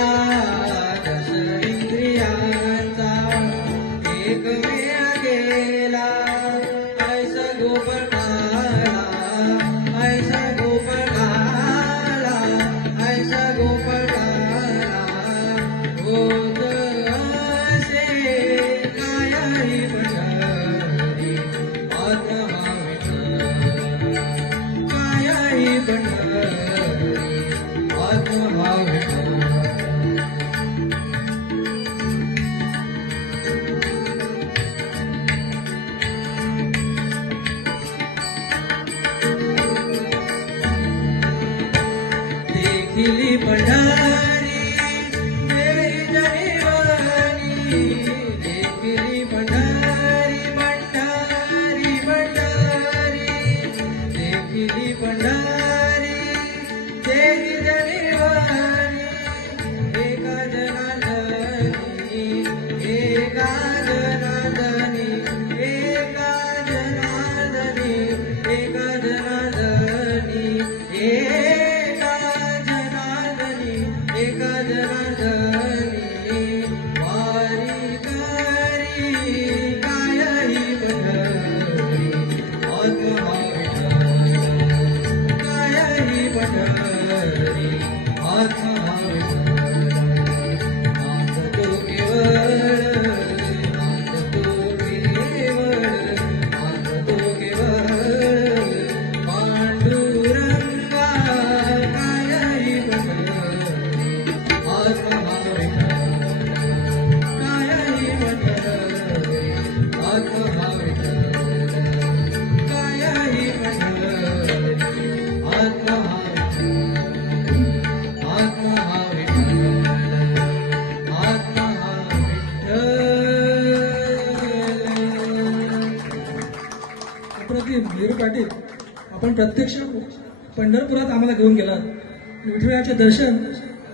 केला दश इंद्रियांचा एक वेळ केला ऐसा गोपाळाला ऐसा गोपाळाला ऐसा गोपाळाला होत असे कायाही पंढरी आत्मा विठ्ठल कायाही पंढरी आत्मा विठ्ठल देखिली पंढरी देवी जनिवानी देखिली पंढरी पंढरी पंढरी देखिली पंढरी देवी जनिवानी एका जनार्दनी एका जनार्दनी एका जनार्दनी एका जनार्दनी एका जनार्दनी वारी करी कायाही पंढरी आत्मा विठ्ठल कायाही पंढरी आत्मा विठ्ठल नाथ तो केवळ नाथ तो केवळ नाथ तो केवळ पांडुरंगा कायाही पंढरी आत्मा विठ्ठल कायाही पंढरी आत्मा विठ्ठल कायाही पंढरी आत्मा विठ्ठल आत्मा विठ्ठल आत्मा विठ्ठल. अप्रतिम वीरू पाटील, आपण प्रत्यक्ष पंढरपुरात आम्हाला घेऊन गेलात. विठुरायाचे दर्शन